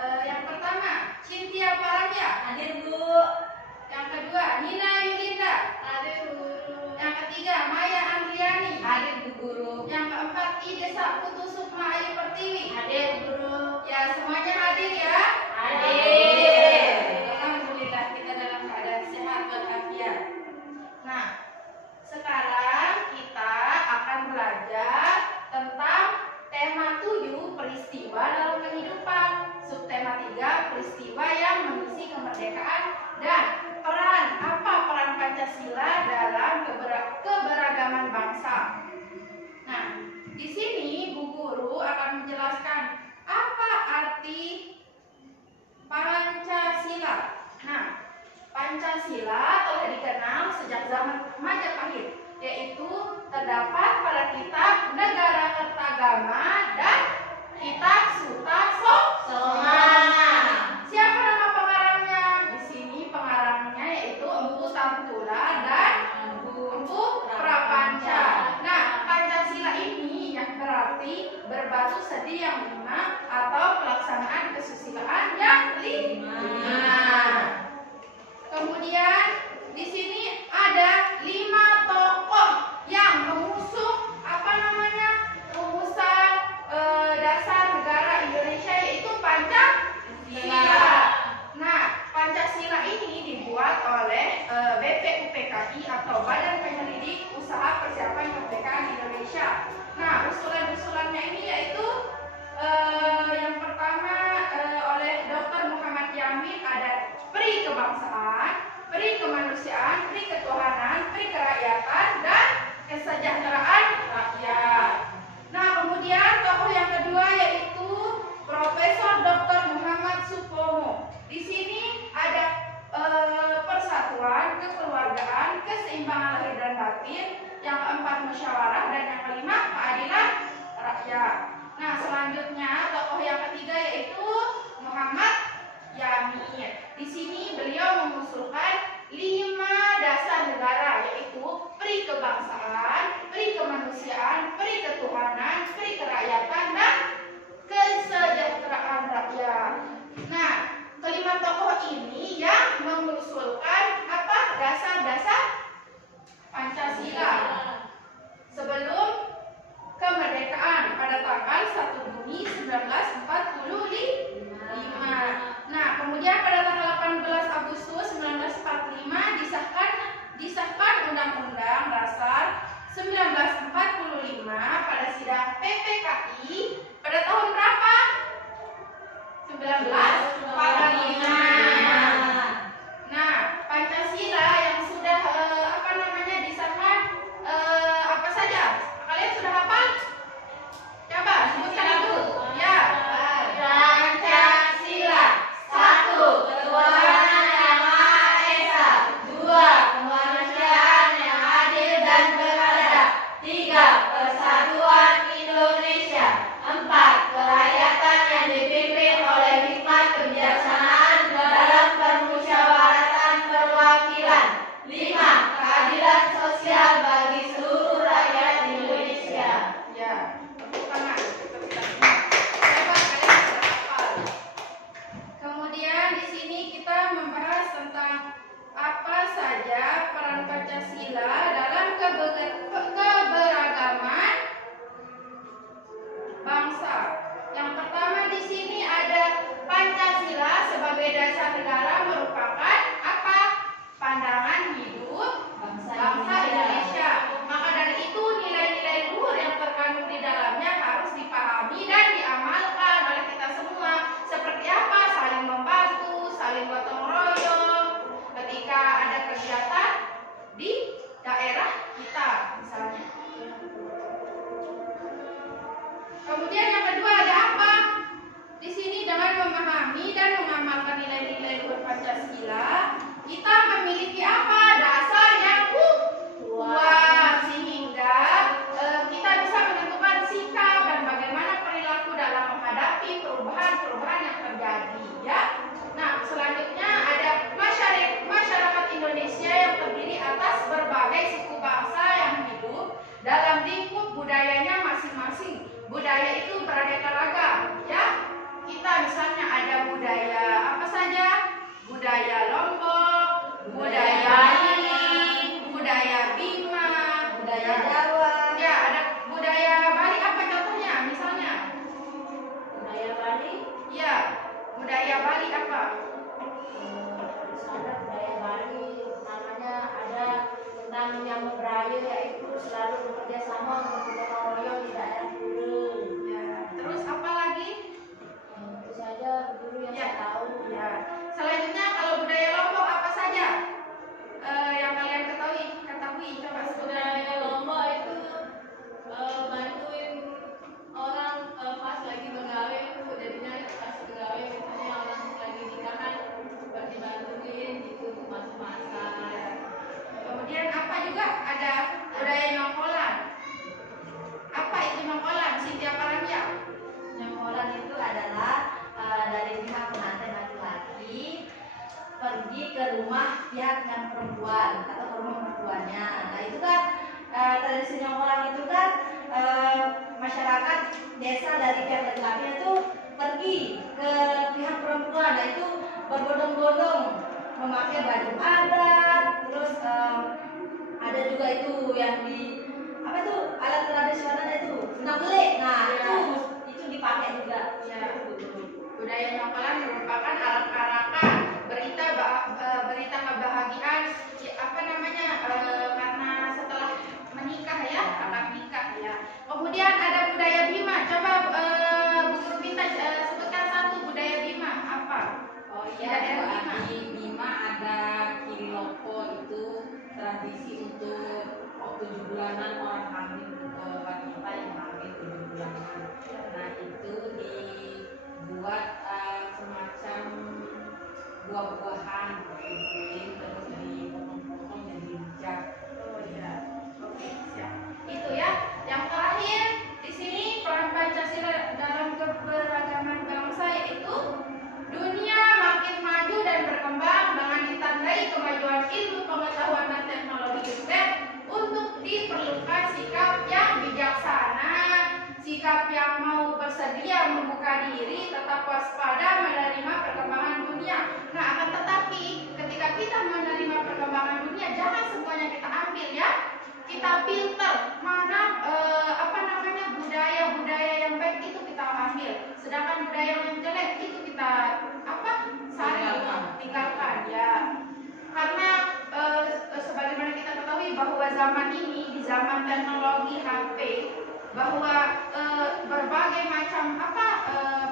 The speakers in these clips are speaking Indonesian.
Yang pertama, Cynthia Parabia. Hadir, Bu. Yang kedua, Nina Yulinda. Hadir, Bu Guru. Yang ketiga, Maya Andriani. Hadir, Bu Guru. Yang keempat, Ide Saputu Sukma Ayu Pertiwi. Hadir, Bu Guru. Ya, semuanya hadir ya. Hadir. Alhamdulillah kita dalam keadaan sehat walafiat. Nah, sekarang kita akan belajar tentang tema 7 peristiwa dalam kehidupan. Subtema 3 peristiwa yang mengisi kemerdekaan dan peran Pancasila dalam keberagaman bangsa. Nah, di sini Bu Guru akan menjelaskan apa arti Pancasila. Nah, Pancasila telah dikenal sejak zaman Majapahit, yaitu terdapat pada kitab Negara Kertagama dan kitab Suta Soma. Siapa nama pengarangnya? Di sini pengarangnya yaitu Empu Tantula dan Empu Prapanca. Nah, Pancasila ini yang berarti berbatu sedia yang 5 atau pelaksanaan kesusilaan yang 5. Kemudian di sini ada 5 tokoh yang mengusung rumusan dasar negara Indonesia, yaitu Pancasila. Nah, Pancasila ini dibuat oleh BPUPKI atau Badan Penyelidik Usaha Persiapan Kemerdekaan Indonesia. Nah, usulan-usulannya ini yaitu yang pertama oleh Dr. Muhammad Yamin ada pri kebangsaan, pri kemanusiaan, pri ketuhanan, pri kerakyatan, dan kesejahteraan rakyat. Nah, kemudian tokoh yang kedua yaitu Profesor Dr. Muhammad Supomo. Di sini ada persatuan, kekeluargaan, keseimbangan lahir dan batin, yang keempat musyawarah, dan yang kelima keadilan rakyat. Nah, selanjutnya tokoh yang ketiga yaitu Muhammad Yamin. Di sini beliau mengusulkan 5 dasar negara, yaitu pri kebangsaan, pri kemanusiaan, pri ketuhanan, pri kerakyatan, dan kesejahteraan rakyat. Nah, kelima tokoh ini yang mengusulkan dasar-dasar Pancasila sebelum kemerdekaan pada tanggal 1 Juni 1945. Nah, kemudian pada tanggal 18 Agustus 1945 disahkan Undang-Undang Dasar 1945 pada sidang PPKI pada tahun berapa? 1945. Nah, Pancasila yang sudah disahkan apa saja? Kalian sudah hafal? Coba sebutkan dulu. Ya. Pancasila. 1. Ketuhanan yang Maha Esa. 2. kemanusiaan yang adil dan beradab. 3. Persatuan Indonesia. 4. Kerakyatan yang dipimpin oleh hikmat kebijaksanaan dalam permusyawaratan perwakilan. 5. Keadilan sosial bagi seluruh rakyat Indonesia. Ya, tepuk tangan. Coba kalian sudah hafal. Kemudian di sini kita membahas tentang apa saja peran Pancasila dalam keberagaman bangsa. Yang pertama di sini ada Pancasila sebagai dasar negara merupakan apa? Pandangan hidup bangsa Indonesia. Maka dari itu nilai-nilai luhur yang terkandung di dalamnya harus dipahami dan diamalkan oleh kita semua. Seperti apa? Saling membantu, saling gotong royong ketika ada kegiatan di daerah kita misalnya. Kemudian yang kedua ada apa? Di sini dengan memahami dan mengamalkan nilai-nilai luhur Pancasila, kita memiliki apa? Dasar yang kuat sehingga kita bisa menentukan sikap dan bagaimana perilaku dalam menghadapi perubahan-perubahan yang terjadi, ya. Nah, selanjutnya ada masyarakat Indonesia yang terdiri atas berbagai suku bangsa yang hidup dalam lingkup budayanya masing-masing. Budaya itu beraneka ragam, ya. Kita misalnya ada tahu. Ya. Selanjutnya kalau budaya Lombok apa saja? Yang kalian ketahui, coba sebutkan. Budaya Lombok itu bantuin orang pas lagi bergawe itu, jadinya pas bergawe misalnya orang lagi nikahan seperti bantuin gitu untuk masak-masak. Kemudian apa juga ada budaya nyongkolan. Apa itu nyongkolan? Siti apalagi ya? Nyongkolan itu adalah dari pihak pengantin laki-laki pergi ke rumah pihak yang perempuan atau ke rumah perempuannya. Nah itu kan tradisi nyongkolan itu kan masyarakat desa dari pihak laki-laki itu pergi ke pihak perempuan. Nah itu berbondong-bondong memakai baju adat, terus ada juga itu yang di apa itu alat tradisional itu sendang belik. Nah itu dipakai juga. Ya. Budaya nyongkolan merupakan alat karakan berita kebahagiaan apa namanya karena setelah menikah ya, akad nikah ya. Kemudian ada budaya Bima. Coba Bu Guru minta sebutkan satu budaya Bima apa? Oh iya, iya, Bima. di Bima ada Kiriloko, itu tradisi untuk 7 bulanan orang hamil, wanita yang hamil 7 bulanan. Nah itu dibuat semacam buah-buahan dibikin terus dipotong-potong jadi rujak. Oh iya. Oke, siap. Itu ya. Yang terakhir di sini peran Pancasila dalam keberagaman bangsa yaitu dunia makin maju dan berkembang dengan ditandai kemajuan ilmu pengetahuan dan teknologi riset untuk diperlukan sikap yang bijaksana, sikap yang mau bersedia membuka diri, tetap waspada menerima perkembangan dunia. Nah, akan tetapi ketika kita menerima perkembangan dunia, jangan semuanya kita ambil ya. Kita filter mana budaya-budaya yang baik itu kita ambil, sedangkan budaya yang jelek itu kita tinggalkan ya. Karena sebagaimana kita ketahui bahwa zaman ini di zaman teknologi HP, bahwa berbagai macam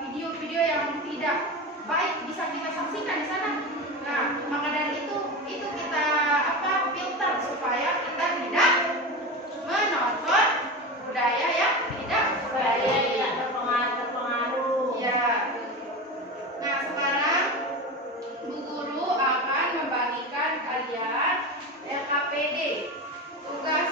video-video yang tidak baik bisa kita saksikan di sana. Nah, maka dari itu kita filter supaya kita tidak menonton budaya yang tidak baik, terpengaruh. ya. Nah, sekarang Bu Guru akan membagikan kalian LKPD. Tugas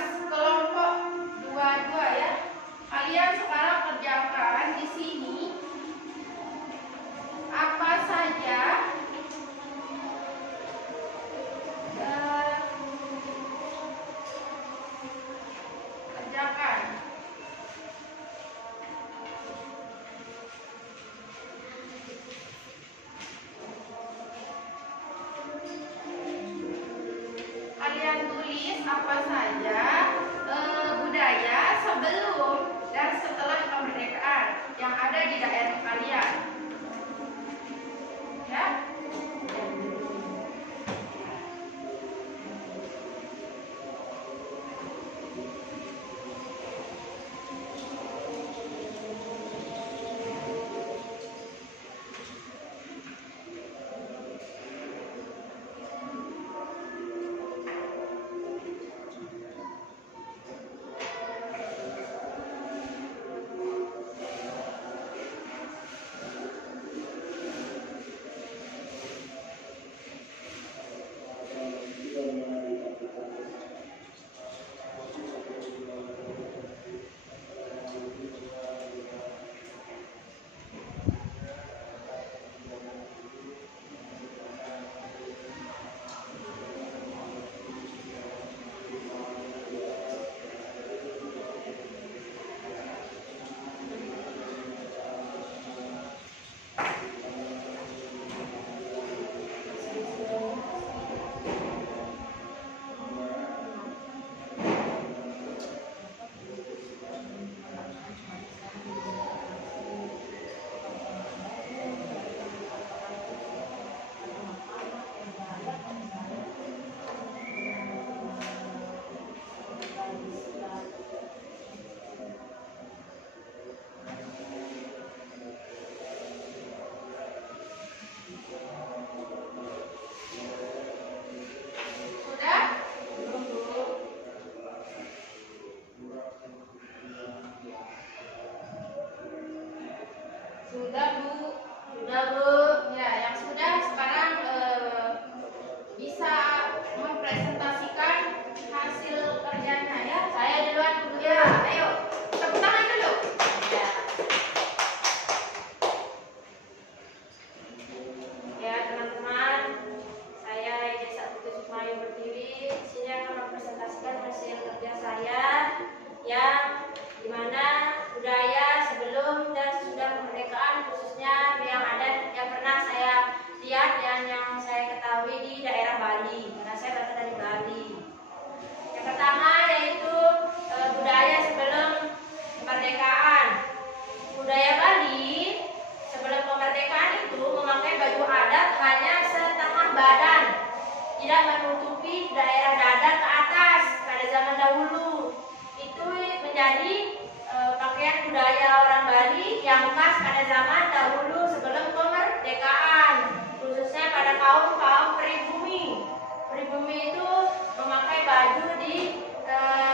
dibahas pada zaman dahulu sebelum kemerdekaan, khususnya pada kaum pribumi. Pribumi itu memakai baju di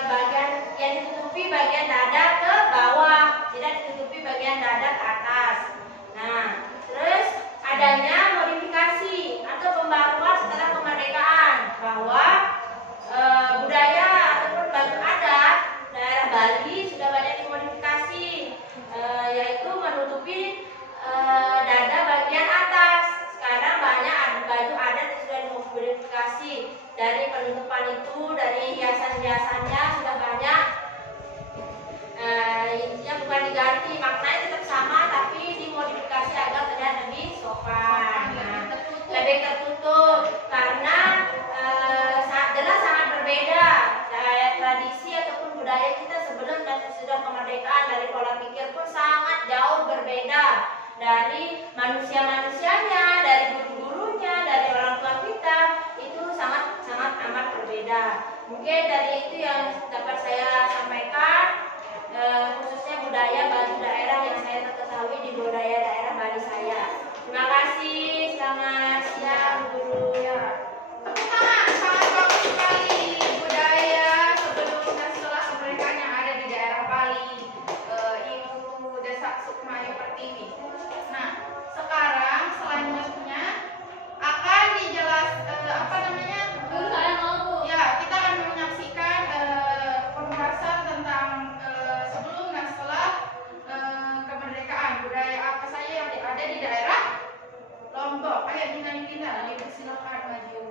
bagian yang ditutupi bagian dada ke bawah, tidak ditutupi bagian dada ke atas. Nah, terus adanya modifikasi atau pembaruan setelah kemerdekaan bahwa budaya ataupun baju adat daerah Bali sudah banyak dimodifikasi, yaitu menutupi dada bagian atas. Sekarang banyak baju adat yang sudah dimodifikasi, dari penutupan itu, dari hiasan-hiasannya sudah banyak. Intinya bukan diganti, maknanya tetap sama tapi dimodifikasi agar terlihat lebih sopan, lebih tertutup, karena jelas sangat berbeda tradisi ataupun budaya kita sebelum dan sesudah kemerdekaan. Dari pola pikir pun sangat jauh berbeda, dari manusia-manusianya, dari guru-gurunya, dari orang tua kita, itu sangat amat berbeda. Mungkin dari itu yang dapat saya sampaikan, khususnya budaya baju daerah yang saya ketahui di budaya daerah Bali saya. Terima kasih, selamat siang guru. Ya. Tepuk tangan, sangat bagus sekali budaya sebelum dan setelah kemerdekaan yang ada di daerah Bali. Ibu Desak Sukma Pertiwi. Nah, sekarang selanjutnya akan dijelaskan apa namanya? Saya mau. Ya, kita akan menyaksikan pembahasan tentang sebelum dan setelah kemerdekaan, budaya apa saja yang ada di daerah Lombok. Ayo Nina, Ibu silakan maju.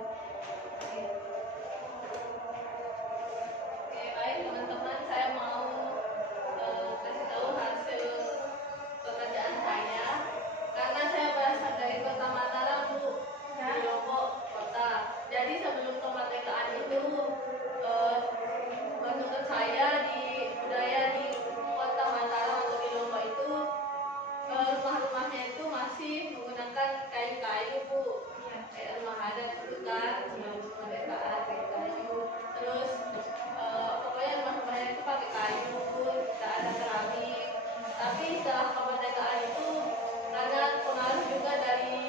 Oke, baik teman-teman, saya mau kasih tahu hasil pekerjaan saya, karena saya berasal dari Kota Mataram, Bu, di Lombok Kota. Jadi sebelum kemerdekaan itu, menurut saya di budaya di Kota Mataram atau di Lombok itu, rumah-rumahnya itu masih menggunakan kayu-kayu, Bu. Kayak rumah adat dulu kan, sebelum kemerdekaan pakai kayu. Terus pokoknya rumah-rumahnya itu pakai kayu, Bu, tidak ada keramik. Tapi setelah kemerdekaan itu, karena pengaruh juga dari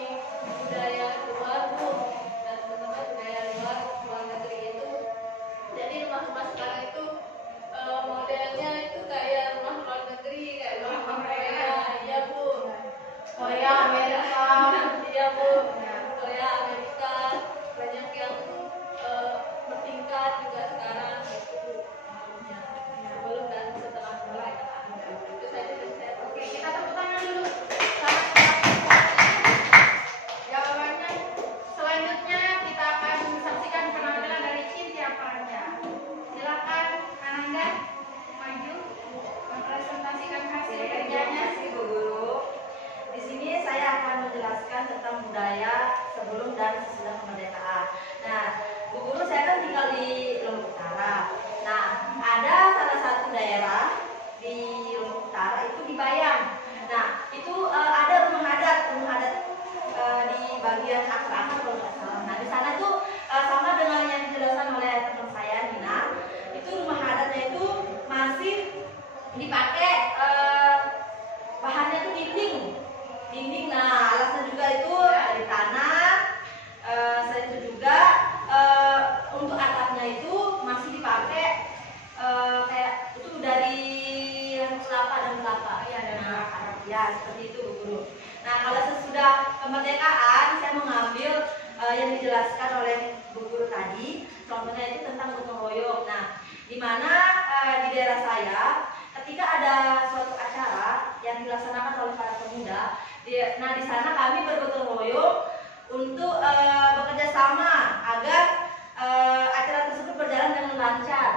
budaya luar, Bu, dan teman-teman budaya luar negeri itu, jadi rumah-rumah sekarang itu modelnya itu kayak rumah luar negeri, kayak rumah Korea. Iya, Bu. Korea, Amerika. Iya, Bu. Korea, Amerika, banyak yang bertingkat juga sekarang gitu, Bu. Sebelum dan setelah kemerdekaan. Itu saja dari saya. Oke, kita tepuk tangan dulu. Jawabannya selanjutnya kita akan saksikan penampilan dari Cynthia Panja. Silakan Ananda maju mempresentasikan hasil kerjanya. Terima kasih Bu Guru. Di sini saya akan menjelaskan tentang budaya sebelum dan sesudah kemerdekaan. Nah, Bu Guru, saya kan tinggal di Lombok Utara. Nah, ada salah satu daerah di Lombok Utara itu di Bayang. Nah, itu ada rumah adat di bagian akar-akar kalau nggak salah. Nah, di sana tuh sama dengan yang dijelaskan oleh teman saya Nina, itu rumah adatnya itu masih dipakai bahannya tuh dinding. Nah, alasnya juga itu dari tanah. Selain itu juga untuk atapnya itu masih dipakai kayak itu dari kelapa. Ya, dan atap ya seperti itu, Bu Guru. Nah, kalau sesudah kemerdekaan saya mengambil yang dijelaskan oleh Bu Guru tadi, contohnya itu tentang gotong royong. Nah, di mana di daerah saya ketika ada suatu acara yang dilaksanakan oleh para pemuda, di sana kami bergotong royong untuk bekerja sama agar acara tersebut berjalan dengan lancar.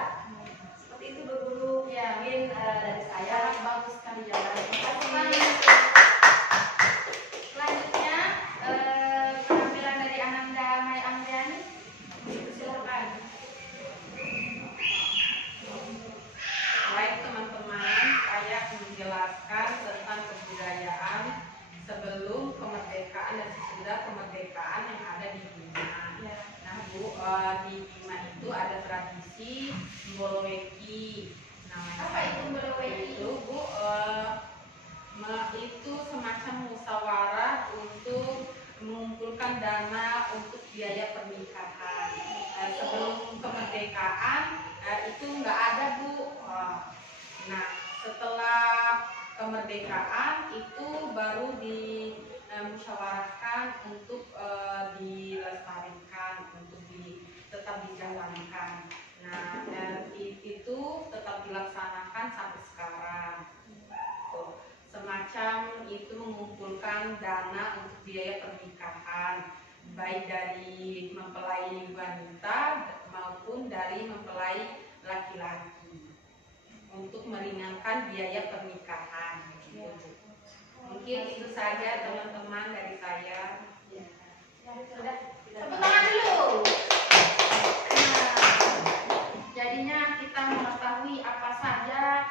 Seperti itu, Bu Guru. Ya. Mungkin dari saya. Bagus sekali jawabannya. Terima kasih. Selanjutnya penampilan dari Ananda Mai Angliani. Silakan. Baik teman-teman, saya akan menjelaskan tentang kebudayaan sebelum kemerdekaan dan sesudah kemerdekaan yang ada di Bima. Ya. Nah, Bu, di Bima itu ada tradisi Mboloweki. Namanya Apa itu Mboloweki? Itu, Bu, itu semacam musyawarah untuk mengumpulkan dana untuk biaya pernikahan. Sebelum kemerdekaan itu nggak ada, Bu. Nah, setelah kemerdekaan itu baru dimusyawarahkan untuk dilestarikan, untuk tetap dijalankan. Nah, dan itu tetap dilaksanakan sampai sekarang. Semacam itu mengumpulkan dana untuk biaya pernikahan, baik dari mempelai wanita maupun dari mempelai laki-laki, untuk meringankan biaya pernikahan. Mungkin itu saja teman-teman dari saya. Sudah, Tepuk tangan dulu. Jadinya kita mengetahui apa saja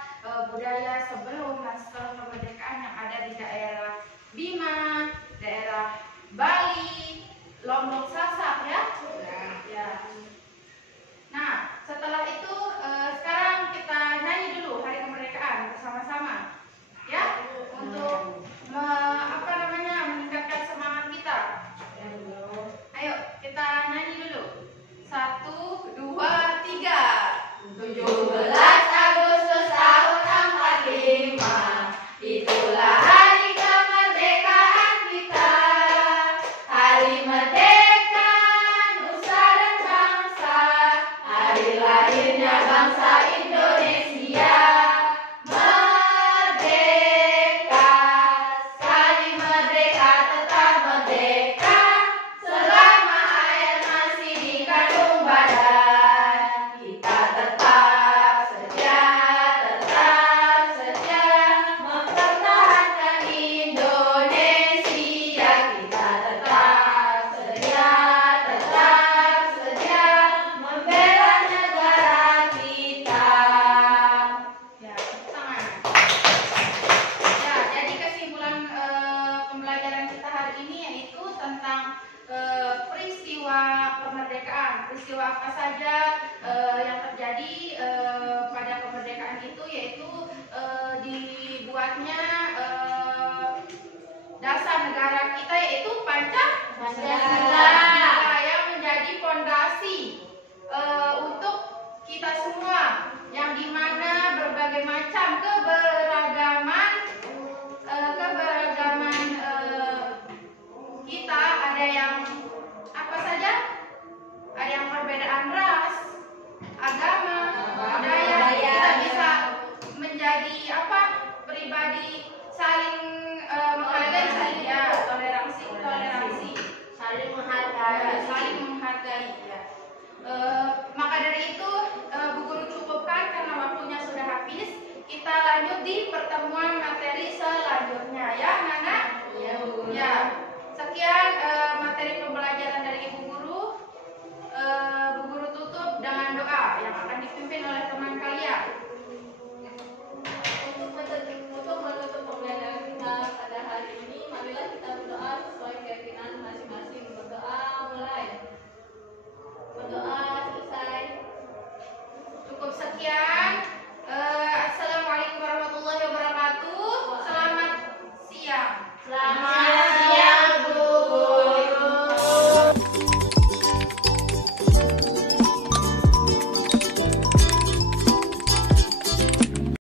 budaya sebelum dan setelah kemerdekaan yang ada di daerah Bima, daerah Bali, Lombok Sasak ya. Ya. Nah, setelah itu sekarang kita nyanyi dulu Hari Kemerdekaan bersama-sama. Ya, untuk meningkatkan semangat kita. Ayo kita nyanyi dulu. 1, 2, 3. 17 Agustus tahun 45, itulah hari kemerdekaan kita. Hari merdeka nusa dan bangsa, hari lahirnya bangsa Indonesia. Merdeka, sekali merdeka tetap merdeka, selama air masih dikandung badan. Kita tetap setia mempertahankan Indonesia. Kita tetap setia membela negara kita. Ya, tepuk tangan. Ya, jadi kesimpulan pembelajaran kita hari ini yaitu tentang peristiwa kemerdekaan. Peristiwa apa saja yang terjadi pada kemerdekaan itu, yaitu dibuatnya dasar negara kita, yaitu Pancasila yang menjadi fondasi untuk kita semua, yang dimana berbagai macam keberagaman kita, ada yang apa saja, ada yang perbedaan ras, agama, budaya, kita bisa menjadi pribadi saling menghargai, toleransi, Saling menghargai. saling menghargai ya. Maka dari itu Bu Guru cukupkan karena waktunya sudah habis. Kita lanjut di pertemuan materi selanjutnya ya, Nana. Ya, Bu Guru. Ya, sekian.